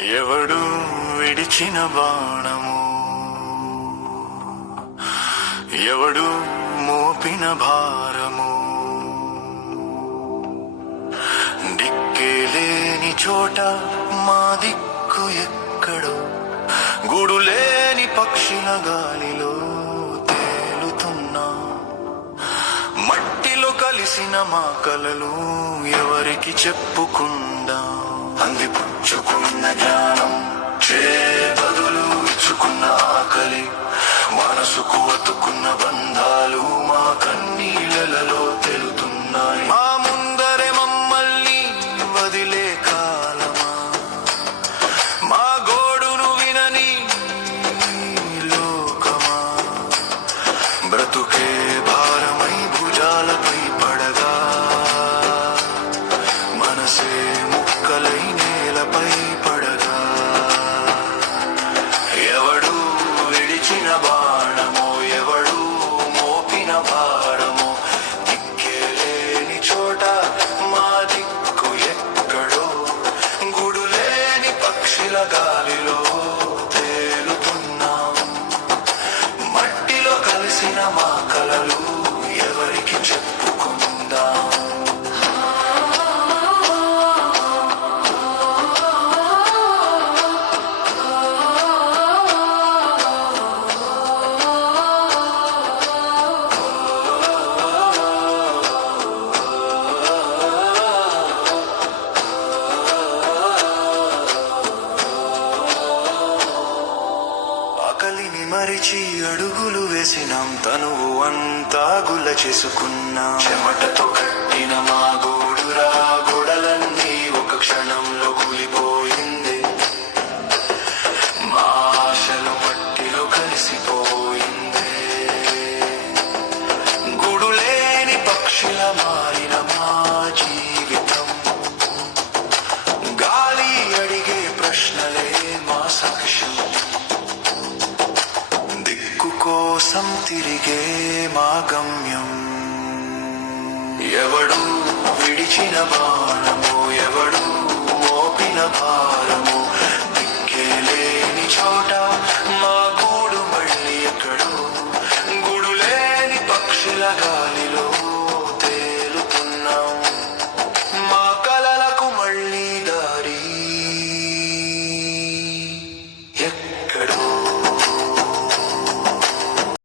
ఎవడు విడిచిన బాణము, ఎవడు మోపిన భారము, దిక్కేలేని చోట మా దిక్కు ఎక్కడో, గూడులేని పక్షిల గాలిలో తేలుతున్నా. మట్టిలో కలిసిన మా కలలు ఎవరికి చెప్పుకుందా? అందిపుచ్చుకున్న జ్ఞానం చే బదులు ఇచ్చుకున్న ఆకలి, మనసుకు అతుకున్న బంధాలు మా కన్నీళ్ళలో తెలుతున్నాయి. మా ముందరే మమ్మల్ని వదిలే కాలమా, మా గోడును వినని లోకమా, బ్రతుకే భారమై భుజాలపై పడగా, మనసే ముక్కలై నేలపై పడగా. ఎవడు విడిచిన బాణమో, ఎవడు మోపిన భారమో, దిక్కేలేని చోట మా దిక్కు ఎక్కడో, గుడులేని పక్షిల గాలిలో తేలుతున్నాం. మట్టిలో కలిసిన మా కలలు ఎవరికి చెప్పుకుందాం? ఆకలిని మరిచి అడుగులు వేసినాం, తనువు అంతా గుల్ల చేసుకున్నాం. చెమటతో కట్టిన మా గోడురా గోడలన్నీ ఒక క్షణంలో కూలిపోయింది. మా ఆశలు మట్టిలో కలిసిపోయింది. గుడులేని పక్షిల మారిన మా జీవితం, గాలి అడిగే ప్రశ్నలే మా సాక్ష్యం, కోసం తిరిగే మా గమ్యం. ఎవడు విడిచిన బాణము, ఎవడు మోపిన భారము, దిక్కేలేని చోట మా గూడు మళ్ళీ ఎక్కడో, గుడులేని పక్షుల గాలి